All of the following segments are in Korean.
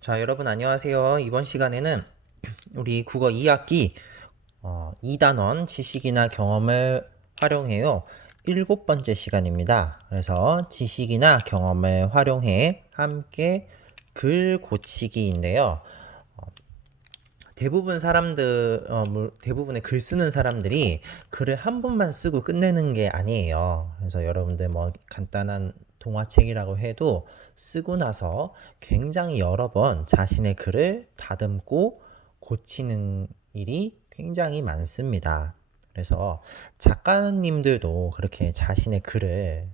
자, 여러분 안녕하세요. 이번 시간에는 우리 국어 2학기 2단원 지식이나 경험을 활용해요. 7번째 시간입니다. 그래서 지식이나 경험을 활용해 함께 글 고치기인데요. 대부분의 글 쓰는 사람들이 글을 한 번만 쓰고 끝내는 게 아니에요. 그래서 여러분들 뭐 간단한 동화책이라고 해도 쓰고 나서 굉장히 여러 번 자신의 글을 다듬고 고치는 일이 굉장히 많습니다. 그래서 작가님들도 그렇게 자신의 글을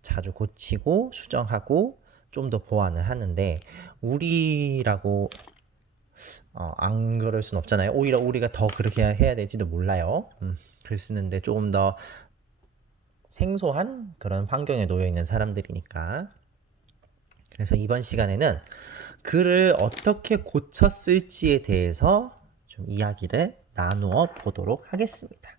자주 고치고 수정하고 좀 더 보완을 하는데 우리라고 안 그럴 순 없잖아요. 오히려 우리가 더 그렇게 해야 될지도 몰라요. 글 쓰는데 조금 더 생소한 그런 환경에 놓여 있는 사람들이니까. 그래서 이번 시간에는 글을 어떻게 고쳤을지에 대해서 좀 이야기를 나누어 보도록 하겠습니다.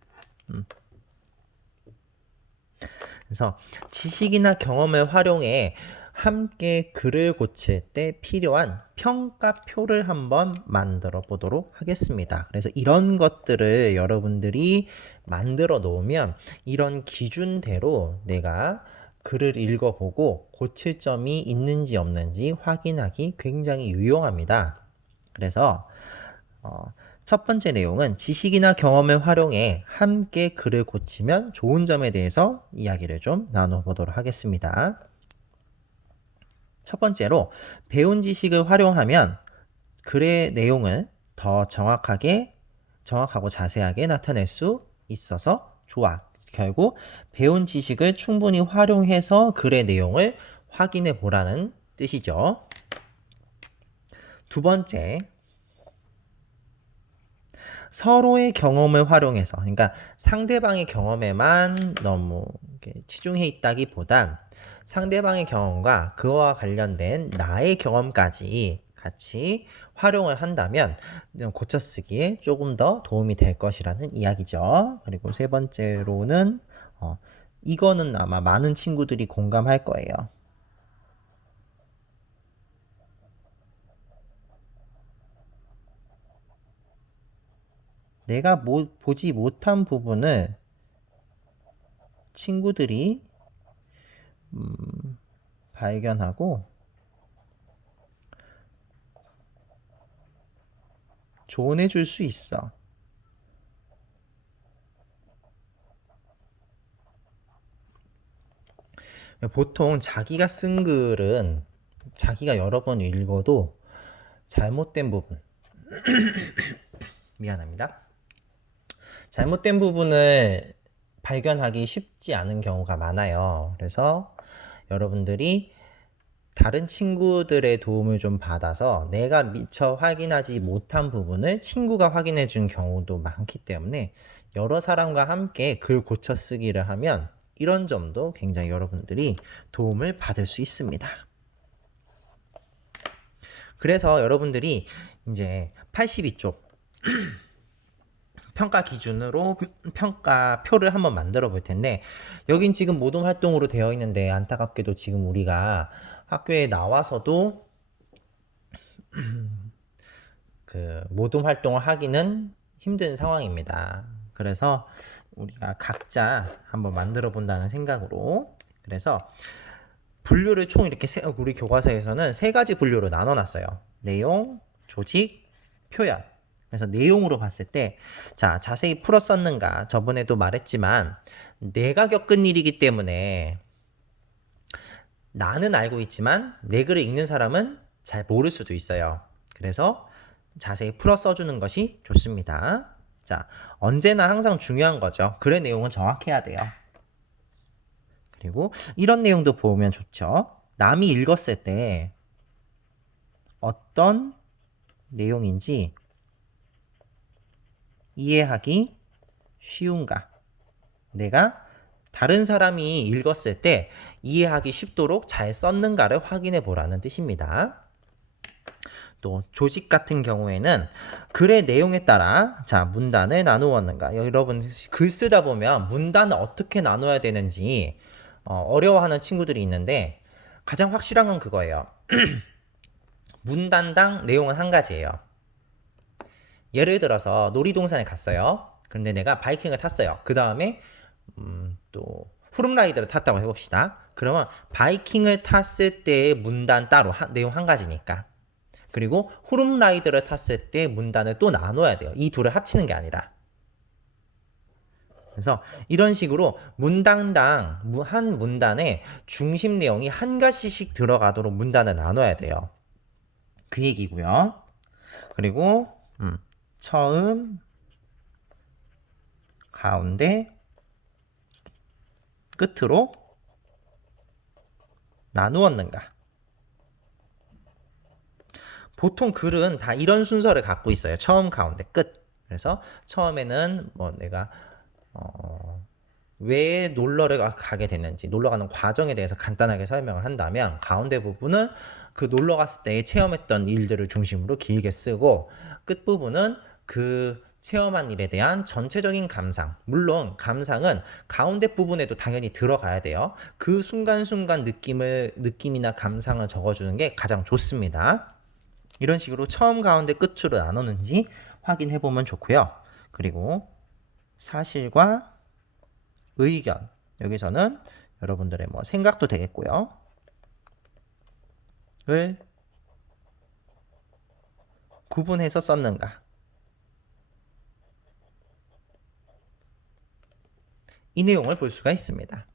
그래서 지식이나 경험을 활용해 함께 글을 고칠 때 필요한 평가표를 한번 만들어 보도록 하겠습니다. 그래서 이런 것들을 여러분들이 만들어 놓으면 이런 기준대로 내가 글을 읽어보고 고칠 점이 있는지 없는지 확인하기 굉장히 유용합니다. 그래서 첫 번째 내용은 지식이나 경험을 활용해 함께 글을 고치면 좋은 점에 대해서 이야기를 좀 나눠보도록 하겠습니다. 첫 번째로 배운 지식을 활용하면 글의 내용을 더 정확하고 자세하게 나타낼 수 있어서 좋아. 결국 배운 지식을 충분히 활용해서 글의 내용을 확인해 보라는 뜻이죠. 두 번째, 서로의 경험을 활용해서, 그러니까 상대방의 경험에만 너무 치중해 있다기보단 상대방의 경험과 그와 관련된 나의 경험까지 같이 활용을 한다면 고쳐쓰기에 조금 더 도움이 될 것이라는 이야기죠. 그리고 세 번째로는 이거는 아마 많은 친구들이 공감할 거예요. 내가 보지 못한 부분을 친구들이 발견하고 조언해 줄 수 있어. 보통 자기가 쓴 글은 자기가 여러 번 읽어도 잘못된 부분, 미안합니다. 잘못된 부분을 발견하기 쉽지 않은 경우가 많아요. 그래서 여러분들이 다른 친구들의 도움을 좀 받아서 내가 미처 확인하지 못한 부분을 친구가 확인해 준 경우도 많기 때문에 여러 사람과 함께 글 고쳐 쓰기를 하면 이런 점도 굉장히 여러분들이 도움을 받을 수 있습니다. 그래서 여러분들이 이제 82쪽 평가 기준으로 평가표를 한번 만들어 볼 텐데 여긴 지금 모동 활동으로 되어 있는데 안타깝게도 지금 우리가 학교에 나와서도 그 모동 활동을 하기는 힘든 상황입니다. 그래서 우리가 각자 한번 만들어 본다는 생각으로 그래서 분류를 총 이렇게 우리 교과서에서는 세 가지 분류로 나눠 놨어요. 내용, 조직, 표현. 그래서 내용으로 봤을 때, 자, 자세히 풀어 썼는가? 저번에도 말했지만, 내가 겪은 일이기 때문에 나는 알고 있지만 내 글을 읽는 사람은 잘 모를 수도 있어요. 그래서 자세히 풀어 써주는 것이 좋습니다. 자, 언제나 항상 중요한 거죠. 글의 내용은 정확해야 돼요. 그리고 이런 내용도 보면 좋죠. 남이 읽었을 때 어떤 내용인지 이해하기 쉬운가? 내가 다른 사람이 읽었을 때 이해하기 쉽도록 잘 썼는가를 확인해 보라는 뜻입니다. 또 조직 같은 경우에는 글의 내용에 따라 자 문단을 나누었는가. 여러분 글 쓰다 보면 문단을 어떻게 나눠야 되는지 어려워하는 친구들이 있는데 가장 확실한 건 그거예요. 문단당 내용은 한 가지예요. 예를 들어서 놀이동산에 갔어요. 그런데 내가 바이킹을 탔어요. 그 다음에 또 후룸라이더를 탔다고 해봅시다. 그러면 바이킹을 탔을 때의 문단 따로 내용 한 가지니까. 그리고 후룸라이더를 탔을 때 문단을 또 나눠야 돼요. 이 둘을 합치는 게 아니라. 그래서 이런 식으로 문단당 한 문단에 중심 내용이 한 가지씩 들어가도록 문단을 나눠야 돼요. 그 얘기고요. 그리고 처음, 가운데, 끝으로 나누었는가. 보통 글은 다 이런 순서를 갖고 있어요. 처음, 가운데, 끝. 그래서 처음에는 뭐 내가 왜 놀러를 가게 됐는지, 놀러 가는 과정에 대해서 간단하게 설명을 한다면, 가운데 부분은 그 놀러 갔을 때 체험했던 일들을 중심으로 길게 쓰고, 끝 부분은 그 체험한 일에 대한 전체적인 감상. 물론 감상은 가운데 부분에도 당연히 들어가야 돼요. 그 순간순간 느낌이나 감상을 적어주는 게 가장 좋습니다. 이런 식으로 처음, 가운데, 끝으로 나누는지 확인해 보면 좋고요. 그리고 사실과 의견. 여기서는 여러분들의 뭐 생각도 되겠고요. 을 구분해서 썼는가. 이 내용을 볼 수가 있습니다.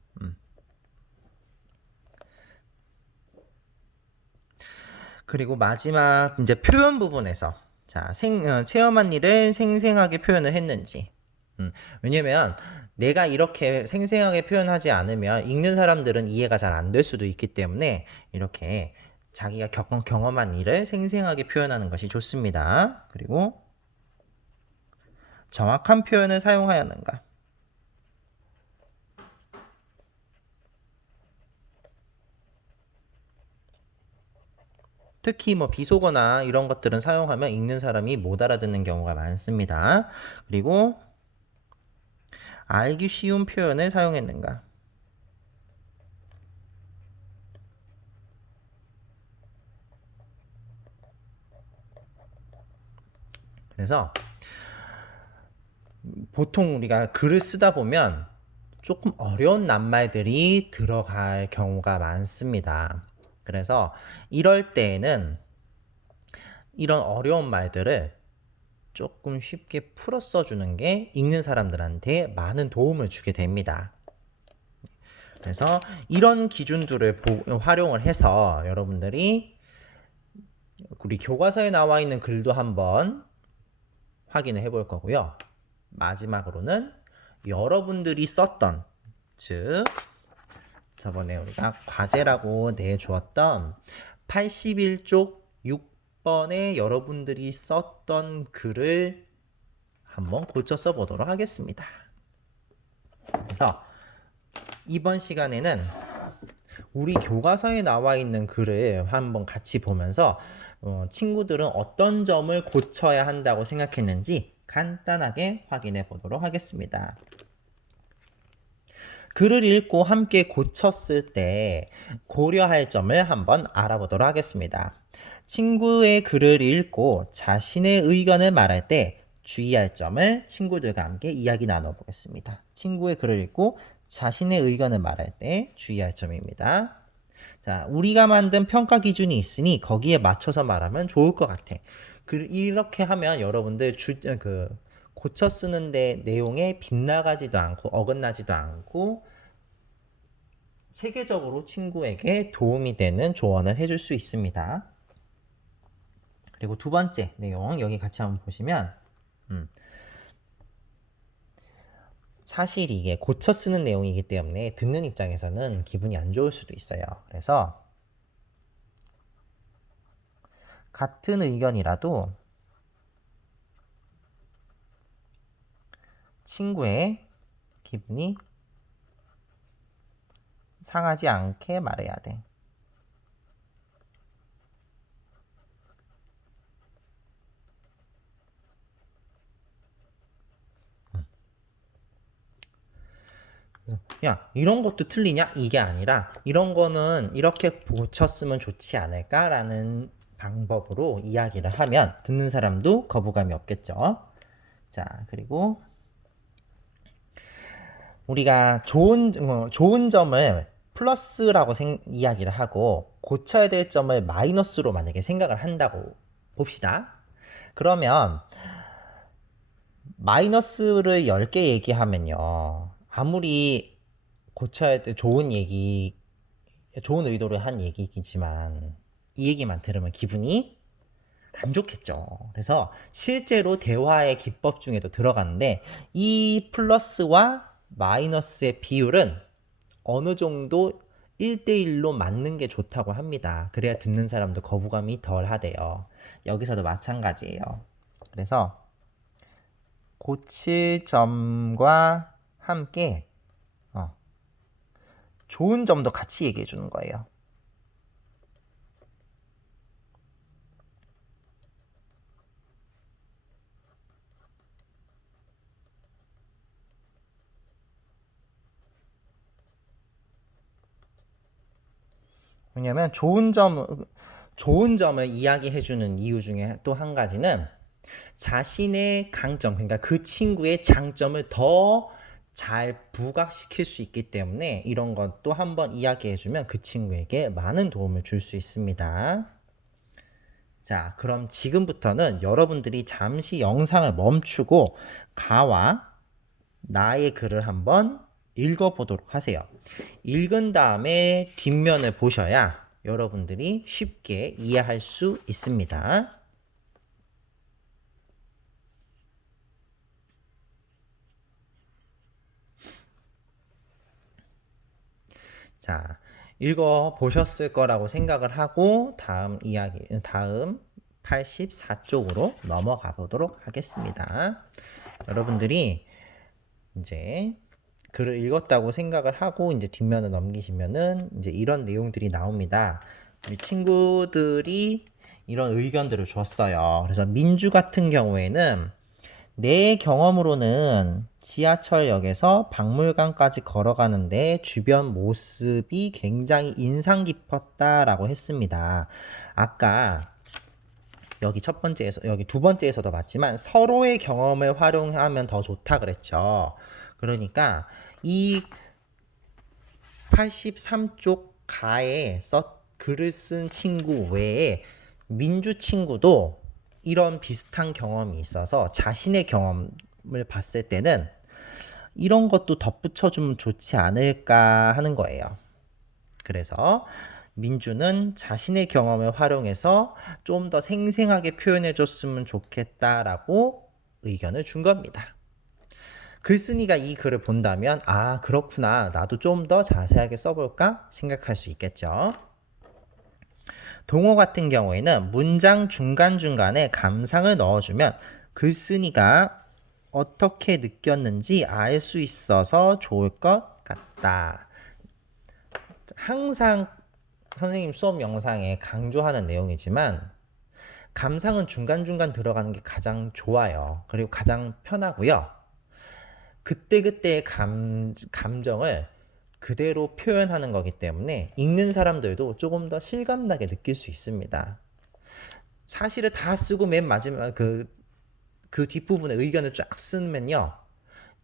그리고 마지막 이제 표현 부분에서 자, 체험한 일을 생생하게 표현을 했는지. 왜냐면 내가 이렇게 생생하게 표현하지 않으면 읽는 사람들은 이해가 잘 안 될 수도 있기 때문에 이렇게 자기가 경험한 일을 생생하게 표현하는 것이 좋습니다. 그리고 정확한 표현을 사용하였는가. 특히 뭐 비속어나 이런 것들은 사용하면 읽는 사람이 못 알아듣는 경우가 많습니다. 그리고 알기 쉬운 표현을 사용했는가. 그래서 보통 우리가 글을 쓰다 보면 조금 어려운 낱말들이 들어갈 경우가 많습니다. 그래서 이럴 때에는 이런 어려운 말들을 조금 쉽게 풀어 써주는 게 읽는 사람들한테 많은 도움을 주게 됩니다. 그래서 이런 기준들을 활용을 해서 여러분들이 우리 교과서에 나와 있는 글도 한번 확인을 해볼 거고요. 마지막으로는 여러분들이 썼던, 즉 저번에 우리가 과제라고 내주었던 81쪽 6번에 여러분들이 썼던 글을 한번 고쳐 써보도록 하겠습니다. 그래서 이번 시간에는 우리 교과서에 나와 있는 글을 한번 같이 보면서 친구들은 어떤 점을 고쳐야 한다고 생각했는지 간단하게 확인해 보도록 하겠습니다. 글을 읽고 함께 고쳤을 때 고려할 점을 한번 알아보도록 하겠습니다. 친구의 글을 읽고 자신의 의견을 말할 때 주의할 점을 친구들과 함께 이야기 나눠보겠습니다. 친구의 글을 읽고 자신의 의견을 말할 때 주의할 점입니다. 자, 우리가 만든 평가 기준이 있으니 거기에 맞춰서 말하면 좋을 것 같아. 이렇게 하면 여러분들 고쳐 쓰는데 내용에 빗나가지도 않고 어긋나지도 않고 체계적으로 친구에게 도움이 되는 조언을 해줄 수 있습니다. 그리고 두 번째 내용 여기 같이 한번 보시면 사실 이게 고쳐 쓰는 내용이기 때문에 듣는 입장에서는 기분이 안 좋을 수도 있어요. 그래서 같은 의견이라도 친구의 기분이 상하지 않게 말해야 돼. 야, 이런 것도 틀리냐? 이게 아니라 이런 거는 이렇게 고쳤으면 좋지 않을까라는 방법으로 이야기를 하면 듣는 사람도 거부감이 없겠죠. 자, 그리고 우리가 좋은 점을 플러스라고 이야기를 하고 고쳐야 될 점을 마이너스로 만약에 생각을 한다고 봅시다. 그러면 마이너스를 10개 얘기하면요. 아무리 고쳐야 될 좋은 의도를 한 얘기이지만 이 얘기만 들으면 기분이 안 좋겠죠. 그래서 실제로 대화의 기법 중에도 들어가는데 이 플러스와 마이너스의 비율은 어느 정도 1대1로 맞는 게 좋다고 합니다. 그래야 듣는 사람도 거부감이 덜 하대요. 여기서도 마찬가지예요. 그래서 고칠 점과 함께 좋은 점도 같이 얘기해 주는 거예요. 왜냐면 좋은 점을 이야기해 주는 이유 중에 또 한 가지는 자신의 강점, 그러니까 그 친구의 장점을 더 잘 부각시킬 수 있기 때문에 이런 것도 한번 이야기해 주면 그 친구에게 많은 도움을 줄 수 있습니다. 자, 그럼 지금부터는 여러분들이 잠시 영상을 멈추고 가와 나의 글을 한번 읽어보도록 하세요. 읽은 다음에 뒷면을 보셔야 여러분들이 쉽게 이해할 수 있습니다. 자, 읽어 보셨을 거라고 생각을 하고 다음 84쪽으로 넘어가 보도록 하겠습니다. 여러분들이 이제 글을 읽었다고 생각을 하고 이제 뒷면을 넘기시면은 이제 이런 내용들이 나옵니다. 우리 친구들이 이런 의견들을 줬어요. 그래서 민주 같은 경우에는 내 경험으로는 지하철역에서 박물관까지 걸어가는데 주변 모습이 굉장히 인상 깊었다라고 했습니다. 아까 여기 여기 두 번째에서도 봤지만 서로의 경험을 활용하면 더 좋다 그랬죠. 그러니까 이 83쪽 가에 글을 쓴 친구 외에 민주 친구도 이런 비슷한 경험이 있어서 자신의 경험을 봤을 때는 이런 것도 덧붙여주면 좋지 않을까 하는 거예요. 그래서 민주는 자신의 경험을 활용해서 좀 더 생생하게 표현해줬으면 좋겠다라고 의견을 준 겁니다. 글쓴이가 이 글을 본다면 아 그렇구나 나도 좀 더 자세하게 써볼까 생각할 수 있겠죠. 동호 같은 경우에는 문장 중간중간에 감상을 넣어주면 글쓴이가 어떻게 느꼈는지 알 수 있어서 좋을 것 같다. 항상 선생님 수업 영상에 강조하는 내용이지만 감상은 중간중간 들어가는 게 가장 좋아요. 그리고 가장 편하고요. 그때그때의 감정을 그대로 표현하는 거기 때문에 읽는 사람들도 조금 더 실감나게 느낄 수 있습니다. 사실을 다 쓰고 맨 마지막 그 뒷부분에 의견을 쫙 쓰면요.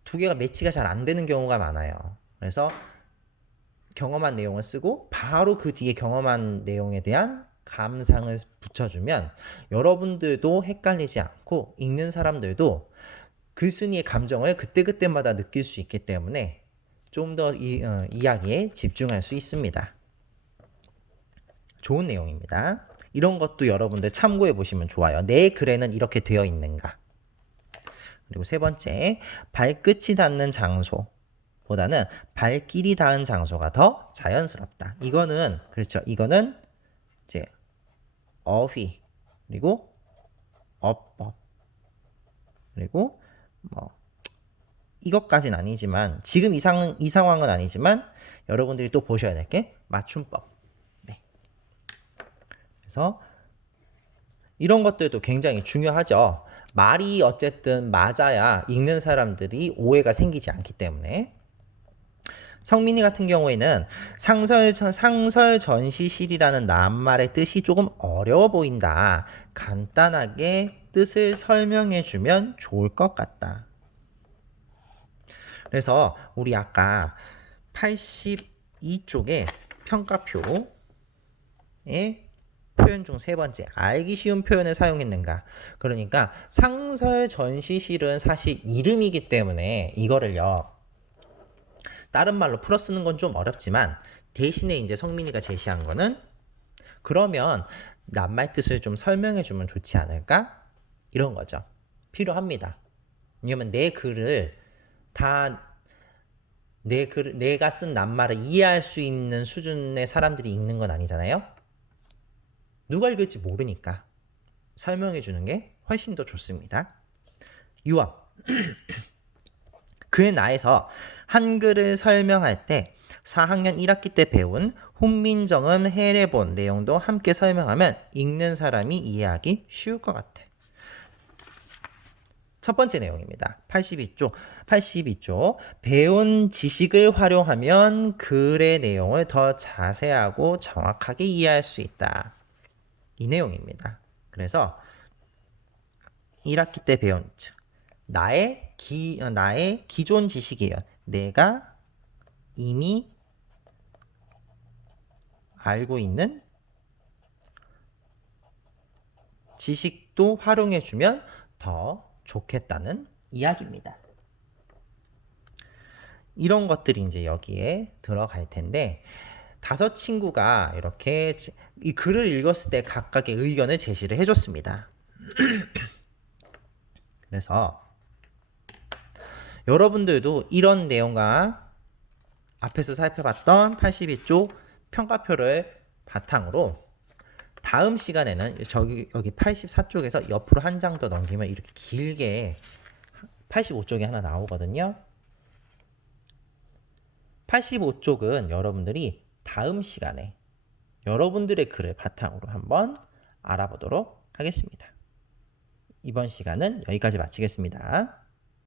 두 개가 매치가 잘 안 되는 경우가 많아요. 그래서 경험한 내용을 쓰고 바로 그 뒤에 경험한 내용에 대한 감상을 붙여주면 여러분들도 헷갈리지 않고 읽는 사람들도 글쓴이의 감정을 그때그때마다 느낄 수 있기 때문에 좀 더 이야기에 집중할 수 있습니다. 좋은 내용입니다. 이런 것도 여러분들 참고해 보시면 좋아요. 내 글에는 이렇게 되어 있는가. 그리고 세 번째, 발끝이 닿는 장소보다는 발길이 닿은 장소가 더 자연스럽다. 이거는 그렇죠. 이거는 이제 어휘 그리고 어법 그리고 뭐 이것까지는 아니지만 지금 이 상황은 아니지만 여러분들이 또 보셔야 될 게 맞춤법. 네. 그래서 이런 것들도 굉장히 중요하죠. 말이 어쨌든 맞아야 읽는 사람들이 오해가 생기지 않기 때문에 성민이 같은 경우에는 상설전시실이라는 낱말의 뜻이 조금 어려워 보인다. 간단하게 뜻을 설명해 주면 좋을 것 같다. 그래서 우리 아까 82쪽에 평가표에 표현 중 세 번째, 알기 쉬운 표현을 사용했는가. 그러니까 상설전시실은 사실 이름이기 때문에 이거를요, 다른 말로 풀어 쓰는 건 좀 어렵지만 대신에 이제 성민이가 제시한 거는 그러면 낱말 뜻을 좀 설명해 주면 좋지 않을까? 이런 거죠. 필요합니다. 왜냐면 내가 쓴 낱말을 이해할 수 있는 수준의 사람들이 읽는 건 아니잖아요. 누가 읽을지 모르니까 설명해 주는 게 훨씬 더 좋습니다. 유언. 그의 나에서 한글을 설명할 때 4학년 1학기 때 배운 훈민정음 해례본 내용도 함께 설명하면 읽는 사람이 이해하기 쉬울 것 같아. 첫 번째 내용입니다. 82쪽. 배운 지식을 활용하면 글의 내용을 더 자세하고 정확하게 이해할 수 있다. 이 내용입니다. 그래서 1학기 때 배운 나의 기존 지식이에요. 내가 이미 알고 있는 지식도 활용해주면 더 좋겠다는 이야기입니다. 이런 것들이 이제 여기에 들어갈 텐데, 5친구가 이렇게 이 글을 읽었을 때 각각의 의견을 제시를 해줬습니다. 그래서 여러분들도 이런 내용과 앞에서 살펴봤던 82쪽 평가표를 바탕으로 다음 시간에는 여기 84쪽에서 옆으로 한 장 더 넘기면 이렇게 길게 85쪽이 하나 나오거든요. 85쪽은 여러분들이 다음 시간에 여러분들의 글을 바탕으로 한번 알아보도록 하겠습니다. 이번 시간은 여기까지 마치겠습니다.